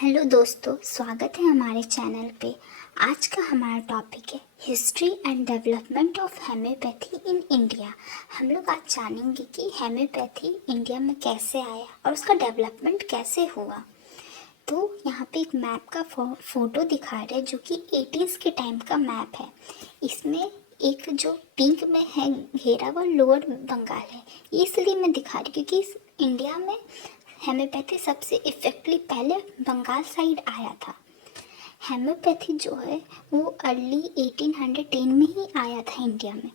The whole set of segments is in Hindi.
हेलो दोस्तों, स्वागत है हमारे चैनल पे। आज का हमारा टॉपिक है history and development of homoeopathy in India. हम लोग आज जानेंगे कि हेम्योपैथी इंडिया में कैसे आया और उसका डेवलपमेंट कैसे हुआ। तो यहाँ पे एक मैप का फोटो दिखा रहे हैं जो कि 80s के टाइम का मैप है। इसमें एक जो पिंक में है घेरा वो लोअर बंगाल है, इसलिए मैं दिखा रही क्योंकि इस इंडिया में हेम्योपैथी सबसे इफेक्टिवली पहले बंगाल साइड आया था। हेम्योपैथी जो है वो अर्ली 1810 में ही आया था इंडिया में।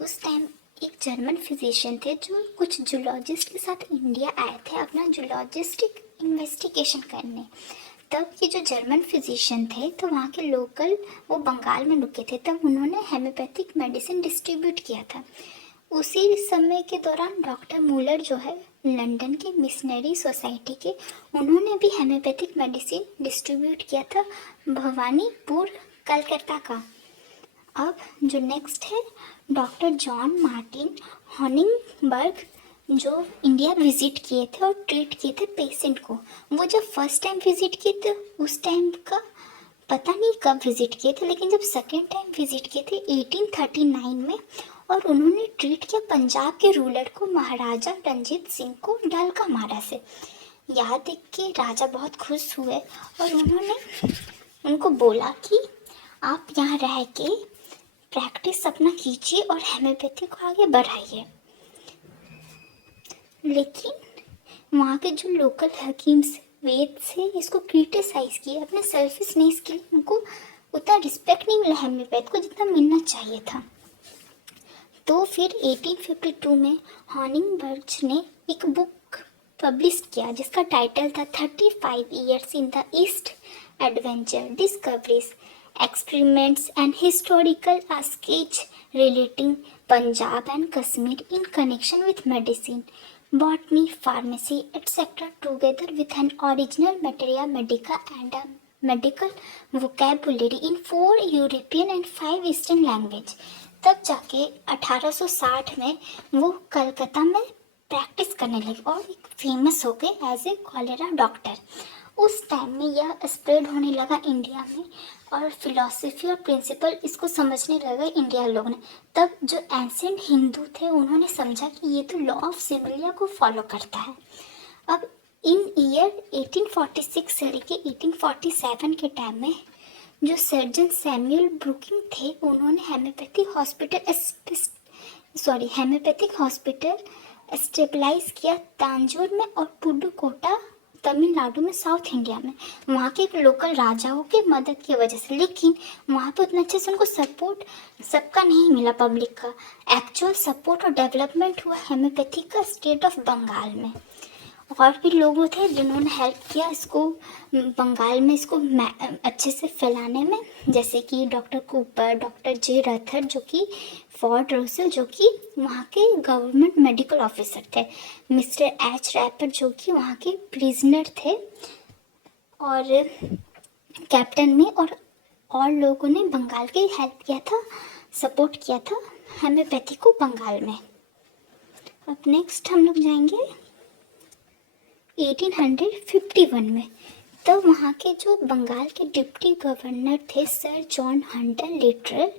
उस टाइम एक जर्मन फिजिशियन थे जो कुछ जूलॉजिस्ट के साथ इंडिया आए थे अपना जूलॉजिस्टिक इन्वेस्टिगेशन करने। तब ये जो जर्मन फिजिशियन थे तो वहाँ के लोकल वो बंगाल में रुके थे, तब उन्होंने हेम्योपैथिक मेडिसिन डिस्ट्रीब्यूट किया था। उसी समय के दौरान डॉक्टर मूलर जो है लंदन के मिशनरी सोसाइटी के, उन्होंने भी हेम्योपैथिक मेडिसिन डिस्ट्रीब्यूट किया था भवानीपुर कलकत्ता का। अब जो नेक्स्ट है डॉक्टर जॉन मार्टिन हॉनिंगबर्ग, जो इंडिया विजिट किए थे और ट्रीट किए थे पेशेंट को। वो जब फर्स्ट टाइम विजिट किए थे उस टाइम का पता नहीं कब विजिट किए थे, लेकिन जब सेकेंड टाइम विजिट किए थे 1839 में, और उन्होंने ट्रीट किया पंजाब के रूलर को, महाराजा रंजीत सिंह को डलका मारा से। यह देख के राजा बहुत खुश हुए और उन्होंने उनको बोला कि आप यहाँ रह के प्रैक्टिस अपना कीजिए और हेम्योपैथी को आगे बढ़ाइए। लेकिन वहाँ के जो लोकल हकीम वेद से इसको क्रिटिसाइज किए, अपने सेल्फिशनेस के लिए उनको उतना रिस्पेक्ट नहीं मिला हेम्योपैथ को जितना मिलना चाहिए था। तो फिर 1852 में हॉनिंगबर्ग ने एक बुक पब्लिश किया जिसका टाइटल था 35 years in the east, adventure, discoveries, experiments and historical sketch relating Punjab and Kashmir in connection with medicine, botany, pharmacy, etc. together with an original materia medica and a medical vocabulary in 4 European and 5 Eastern language। तब जाके 1860 में वो कलकत्ता में प्रैक्टिस करने लगे और एक फेमस हो गए एज ए कॉलेरा डॉक्टर। उस टाइम में यह स्प्रेड होने लगा इंडिया में और फिलॉसफी और प्रिंसिपल इसको समझने लगे इंडिया लोग ने। तब जो एंशिएंट हिंदू थे उन्होंने समझा कि ये तो लॉ ऑफ सिमिलिया को फॉलो करता है। अब इन ईयर 1846 से लेके 1847 के टाइम में जो सर्जन सैमुअल ब्रुकिंग थे उन्होंने हेम्योपैथिक हॉस्पिटल स्टेबलाइज किया तांजोर में और पुडुकोटा तमिलनाडु में, साउथ इंडिया में, वहाँ के लोकल राजाओं की मदद की वजह से। लेकिन वहाँ पे उतना अच्छे से उनको सपोर्ट सबका नहीं मिला, पब्लिक का। एक्चुअल सपोर्ट और डेवलपमेंट हुआ हेम्योपैथी का स्टेट ऑफ बंगाल में। और भी लोग थे जिन्होंने हेल्प किया इसको बंगाल में इसको अच्छे से फैलाने में, जैसे कि डॉक्टर कूपर, डॉक्टर जे रथर जो कि फोर्ट रोसेल जो कि वहाँ के गवर्नमेंट मेडिकल ऑफिसर थे, मिस्टर एच रैपर जो कि वहाँ के प्रिजनर थे और कैप्टन में, और लोगों ने बंगाल की हेल्प किया था, सपोर्ट किया था हेम्योपैथी को बंगाल में। अब नेक्स्ट हम लोग जाएंगे 1851 में। तब वहाँ के जो बंगाल के डिप्टी गवर्नर थे सर जॉन हंटर लिटरल,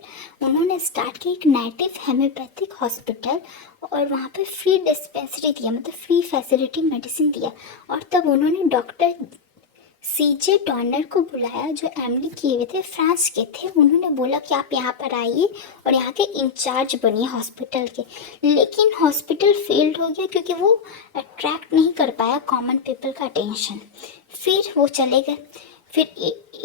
उन्होंने स्टार्ट किया एक नेटिव हेम्योपैथिक हॉस्पिटल और वहाँ पे फ्री डिस्पेंसरी दिया, मतलब फ्री फैसिलिटी मेडिसिन दिया। और तब उन्होंने डॉक्टर सीजे टॉर्नर को बुलाया जो एमडी किए हुए थे, फ्रांस के थे। उन्होंने बोला कि आप यहाँ पर आइए और यहाँ के इंचार्ज बनिए हॉस्पिटल के। लेकिन हॉस्पिटल फेल्ड हो गया क्योंकि वो अट्रैक्ट नहीं कर पाया कॉमन पीपल का अटेंशन। फिर वो चले गए। फिर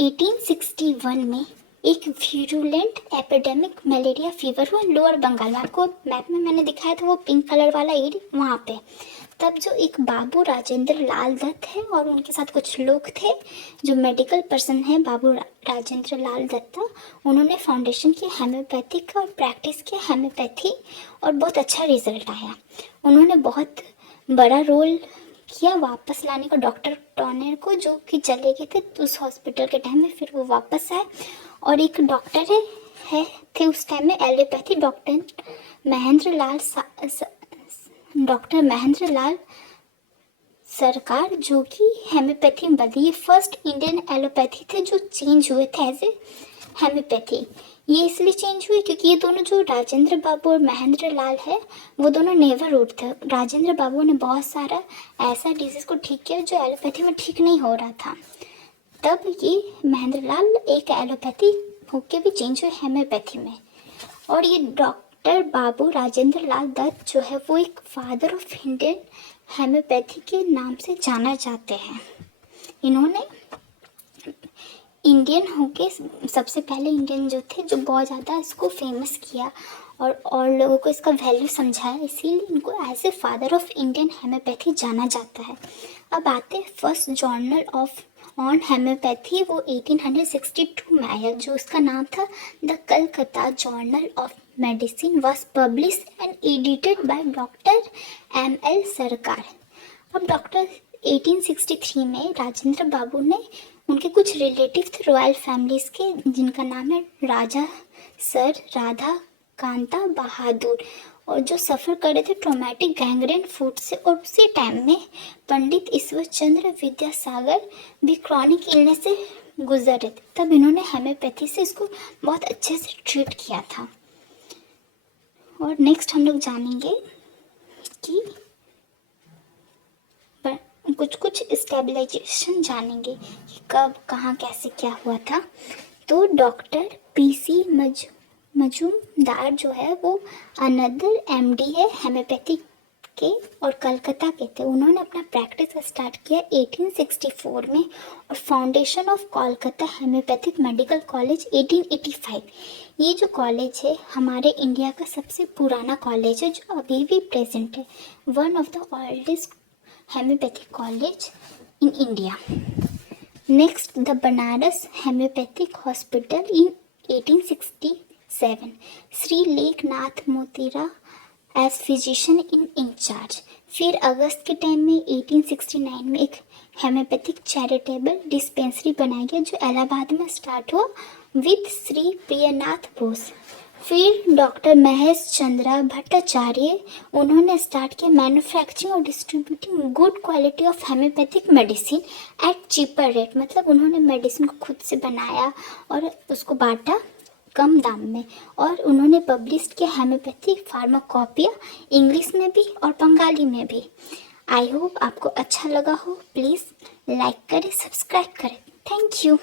1861 में एक वीरुलेंट एपिडेमिक मलेरिया फीवर हुआ लोअर बंगाल में। आपको मैप में मैंने दिखाया था वो पिंक कलर वाला एरिया, वहाँ पे। तब जो एक बाबू राजेंद्र लाल दत्त है और उनके साथ कुछ लोग थे जो मेडिकल पर्सन है, बाबू राजेंद्र लाल दत्ता, उन्होंने फाउंडेशन की हेम्योपैथी का और प्रैक्टिस किया हेम्योपैथी और बहुत अच्छा रिजल्ट आया। उन्होंने बहुत बड़ा रोल किया वापस लाने का डॉक्टर टॉर्नर को जो कि चले गए थे उस हॉस्पिटल के टाइम में। फिर वो वापस आए और एक डॉक्टर थे उस टाइम में एलोपैथी, डॉक्टर महेंद्र लाल सरकार, जो कि हेम्योपैथी में बदली। ये फर्स्ट इंडियन एलोपैथी थे जो चेंज हुए थे एज ए हेम्योपैथी। ये इसलिए चेंज हुई क्योंकि ये दोनों जो राजेंद्र बाबू और महेंद्र लाल है वो दोनों नेवर रूट थे। राजेंद्र बाबू ने बहुत सारा ऐसा डिजीज को ठीक किया जो एलोपैथी में ठीक नहीं हो रहा था। तब ये महेंद्र लाल एक एलोपैथी होके भी चेंज हुए हेम्योपैथी में। और ये डॉक्टर बाबू राजेंद्र लाल दत्त जो है वो एक फादर ऑफ इंडियन हेम्योपैथी के नाम से जाना जाते हैं। इन्होंने इंडियन होके सबसे पहले इंडियन जो थे जो बहुत ज़्यादा इसको फेमस किया और लोगों को इसका वैल्यू समझाया, इसीलिए इनको as a father of Indian homeopathy जाना जाता है। अब आते हैं first journal of on homeopathy, वो 1862 में आया, जो उसका नाम था the Calcutta journal of medicine, was publish and edited by doctor M.L. Sarkar. अब डॉक्टर 1863 में राजेंद्र बाबू ने, उनके कुछ रिलेटिव थे रॉयल फैमिलीज के, जिनका नाम है राजा सर राधा कांता बहादुर, और जो सफ़र कर रहे थे ट्रोमेटिक गैंग्रेन फूड से। और उसी टाइम में पंडित ईश्वर चंद्र विद्यासागर भी क्रॉनिक इलनेस से गुजर रहे थे। तब इन्होंने हेम्योपैथी से इसको बहुत अच्छे से ट्रीट किया था। और नेक्स्ट हम लोग जानेंगे कि कुछ स्टेबलाइजेशन जानेंगे कि कब कहाँ कैसे क्या हुआ था। तो डॉक्टर PC मजूमदार जो है वो अनदर MD है हेम्योपैथी के और कलकत्ता के थे। उन्होंने अपना प्रैक्टिस स्टार्ट किया 1864 में और foundation of Kolkata homoeopathic medical college 1885। ये जो कॉलेज है हमारे इंडिया का सबसे पुराना कॉलेज है जो अभी भी प्रेजेंट है, one of the oldest homoeopathic college in India. Next the Banaras homoeopathic hospital in 1867, Shri Lekhnath Motira as physician इन इंचार्ज। फिर अगस्त के टाइम में 1869 में एक हेम्योपैथिक चैरिटेबल डिस्पेंसरी बनाया गया जो इलाहाबाद में स्टार्ट हुआ विद श्री प्रियनाथ बोस। फिर डॉक्टर महेश चंद्रा भट्टाचार्य, उन्होंने स्टार्ट किया मैन्युफैक्चरिंग और distributing good quality of homoeopathic medicine eight cheaper rate, मतलब उन्होंने मेडिसिन को खुद से बनाया और उसको बांटा कम दाम में। और उन्होंने पब्लिश किया हेम्योपैथिक फार्माकोपिया इंग्लिश में भी और बंगाली में भी। आई होप आपको अच्छा लगा हो। प्लीज़ लाइक करें, सब्सक्राइब करें। Thank you.